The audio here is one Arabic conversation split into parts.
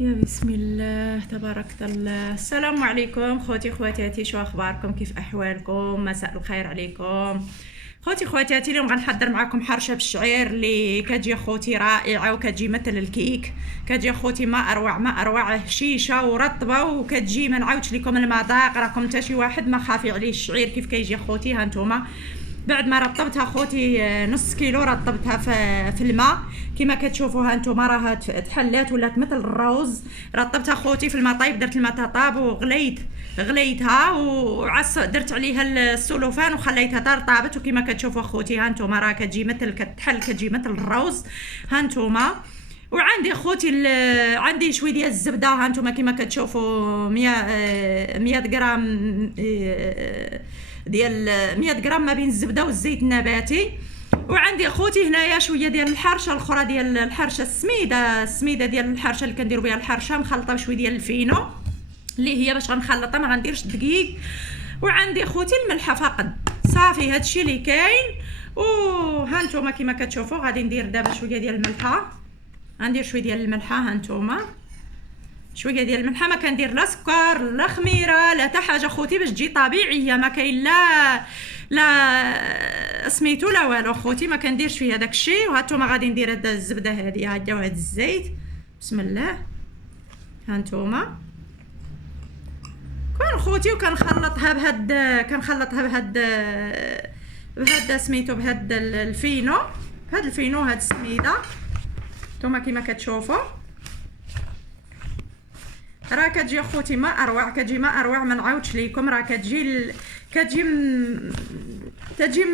يا بسم الله تبارك الله. السلام عليكم خوتي خواتاتي، شو اخباركم؟ كيف احوالكم؟ مساء الخير عليكم خوتي خواتاتي. اليوم غنحضر معكم حرشه بالشعير اللي كتجي خوتي رائعه وكتجي مثل الكيك. كتجي خوتي ما اروع ما اروع، هشيشه ورطبه وكتجي ما نعاودش لكم المذاق. راكم حتى شي واحد ما خافي عليه الشعير كيف كيجي خوتي. ها نتوما بعد ما رطبتها خوتي نص كيلو رطبتها في الماء كما كتشوفوا. ها نتوما راها تحلات ولات مثل الروز. رطبتها خوتي في الماء طايب، درت الماء تطاب غليتها درت عليها السلوفان وخليتها دار طابت. وكما كتشوفوا خوتي ها نتوما راه كتجي مثل كتحل، كتجي مثل الروز. ها نتوما وعندي خوتي عندي شويه ديال الزبده. ها نتوما كما كتشوفوا 100 غرام ديال 100 غرام ما بين الزبده والزيت النباتي. وعندي خوتي هنايا شويه ديال الحرشه الاخرى ديال الحرشه السميده ديال الحرشه اللي كنديروا بها الحرشه، مخلطه بشويه ديال الفينو اللي هي باش غنخلطها ما غنديرش دقيق. وعندي خوتي الملحه فقط. صافي هادشي اللي كاين. وها نتوما كما كتشوفوا غادي ندير دابا شويه ديال الملحه. غندير شويه ديال الملحه. ها نتوما شويه ديال الملحه، ما كندير لا سكر لا خميره لا حتى حاجه خوتي باش تجي طبيعيه. ما كاين لا سميتو لا والو خوتي، ما كنديرش فيها داكشي. وهانتوما غادي ندير هاد الزبده هادي هادا وهاد الزيت. بسم الله. هانتوما كون خوتي وكنخلطها بهاد سميتو بهاد الفينو، بهاد الفينو هاد السميده. نتوما كما كتشوفوا راه كتجي خوتي ما اروع، كتجي ما اروع ما نعاودش ليكم. راه تجي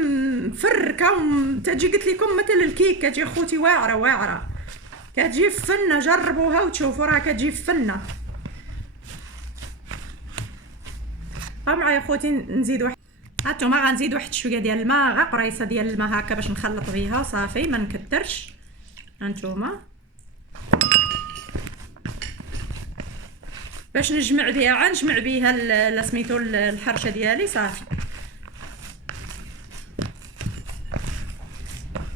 مفركه تجي قلت لكم مثل الكيك. كتجي خوتي واعره كتجي فنه. جربوها وتشوفوا راه كتجي فنه. ها معايا خوتي نزيد واحد. هانتوما غنزيد واحد شويه ديال الماء، غير قريصه ديال الماء هكا باش نخلط بيها صافي ما نكترش. هانتوما باش نجمع بها سميتو الحرشه ديالي صافي.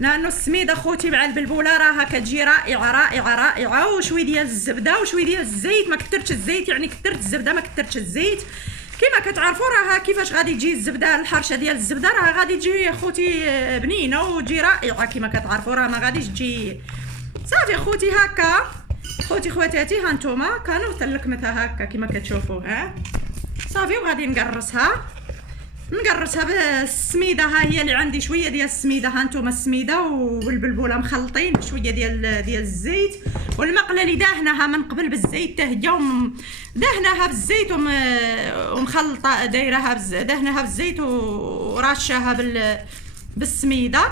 لانه السميده خوتي مع البلبوله راها كتجي رائعه. وشويه ديال الزبده وشويه ديال الزيت، ما كثرتش الزيت يعني كثرت الزبده ما كثرتش الزيت. كما كتعرفوا راه كيفاش غادي تجي الزبده، الحرشه ديال الزبده راه غادي تجي خوتي بنينه وتجي رائعه. كما كتعرفوا راه ما غاديش تجي صافي خوتي هكا. خوتي خواتاتي ها نتوما كانوا تلكمتها هكا كما كتشوفوا. ها صافي وغادي نقرصها بالسميده. ها هي اللي عندي شويه ديال السميده. ها نتوما السميده والبلبوله مخلطين بشويه ديال الزيت. والمقله اللي داهناها من قبل بالزيت حتى هي دهناها بالزيت ومخلطه دايرها دهناها بالزيت وراشاها بالسميده.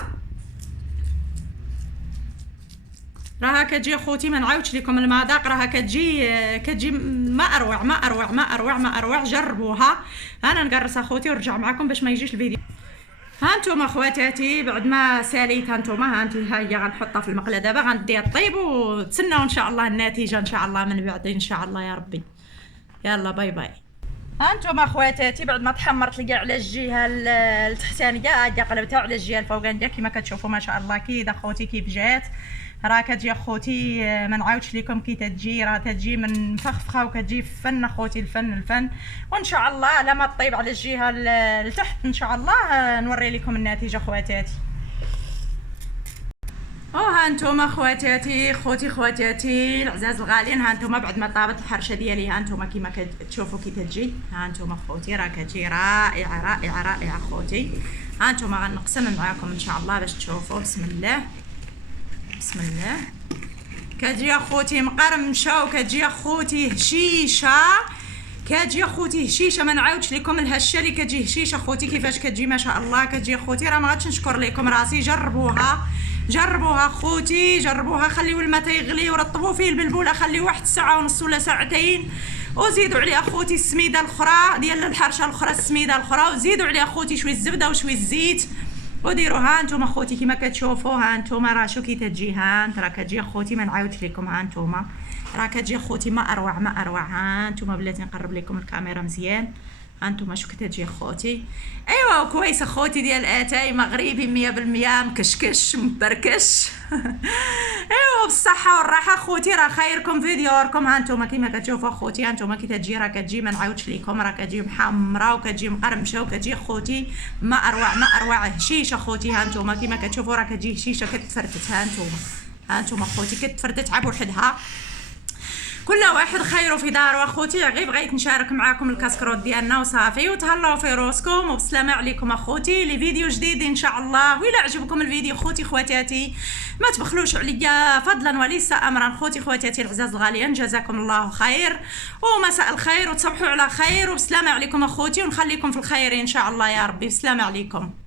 راها كتجي خوتي ما نعاودش لكم المذاق. راها كتجي ما اروع. جربوها. انا نقرصها خوتي ونرجع معكم باش ما يجيش الفيديو. ها نتوما خواتاتي بعد ما ساليت ها نتوما ها هي غنحطها في المقله دابا غنديها طيب وتسناو ان شاء الله النتيجه ان شاء الله من بعد ان شاء الله يا ربي. يلا باي باي. ها نتوما خواتاتي بعد ما تحمرت لي على الجهه التحتانيه هادي قلبتها على الجهه الفوقانيه كما كتشوفوا ما شاء الله كي خوتي كيف جات. راه كتجي اخوتي ما نعاودش لكم كي تجي. راه تجي من فخفخه وكتجي فن اخوتي الفن. وان شاء الله لما طيب على الجهه لتحت ان شاء الله نوري لكم النتيجه خواتاتي. ها انتم خواتاتي خواتاتي العزاز الغاليين. ها انتم بعد ما طابت الحرشه ديالي ها انتم كما كتشوفوا كي تجي. ها انتم خوتي راه كتجي رائعه خوتي. ها انتم غنقسم معاكم ان شاء الله باش تشوفوا. بسم الله كتجي اخوتي مقرمشه وكتجي اخوتي هشيشه. ما نعاودش لكم الهشه اللي كتجي هشيشه اخوتي كيفاش كتجي ما شاء الله. كتجي اخوتي راه ما غاديش نشكر لكم راسي. جربوها اخوتي جربوها. خليو الماء تيغلي ورطبوا فيه البلبوله، خليوه واحد ساعه ونص ولا ساعتين. وزيدوا عليه اخوتي السميده الاخرى ديال الحرشه الاخرى السميده الاخرى. وزيدوا عليه اخوتي شويه الزبده وشويه الزيت وديروا. ها نتوما خوتي كما كتشوفوا. ها نتوما راه شو كي تجي. ها انت راه كتجي خوتي ما نعاودش لكم. ها نتوما راه كتجي خوتي ما اروع. ها نتوما بلاتي نقرب لكم الكاميرا مزيان. هانتوما شو كتجي خوتي. ايوا كويس اخوتي ديال اتاي مغربي 100% مكشكش مبركش. ايوا بالصحه والراحه خوتي، راه خيركم في ديوركم. هانتوما كيما كتشوفوا خوتي، هانتوما كي تجي راه كتجي ما نعاودش ليكم، راه كتجي محمره وكتجي مقرمشه وكتجي خوتي ما اروع ما اروع هشيشه خوتي. هانتوما كيما كتشوفوا راه كتجي هشيشه كتفرتت. هانتوما خوتي كتفرتت على بوحدها. كل واحد خيره في داره اخوتي. غير بغيت نشارك معاكم الكاسكروت ديالنا وصافي، وتهلاو في روسكم وبسلامه عليكم اخوتي. لي فيديو جديد ان شاء الله. وإلا عجبكم الفيديو خوتي خواتاتي ما تبخلوش عليا فضلا وليس امرا. خوتي خواتاتي العزاز الغاليين جزاكم الله خير ومساء الخير وتصبحوا على خير وبسلامه عليكم اخوتي، ونخليكم في الخير ان شاء الله يا ربي. بسلامه عليكم.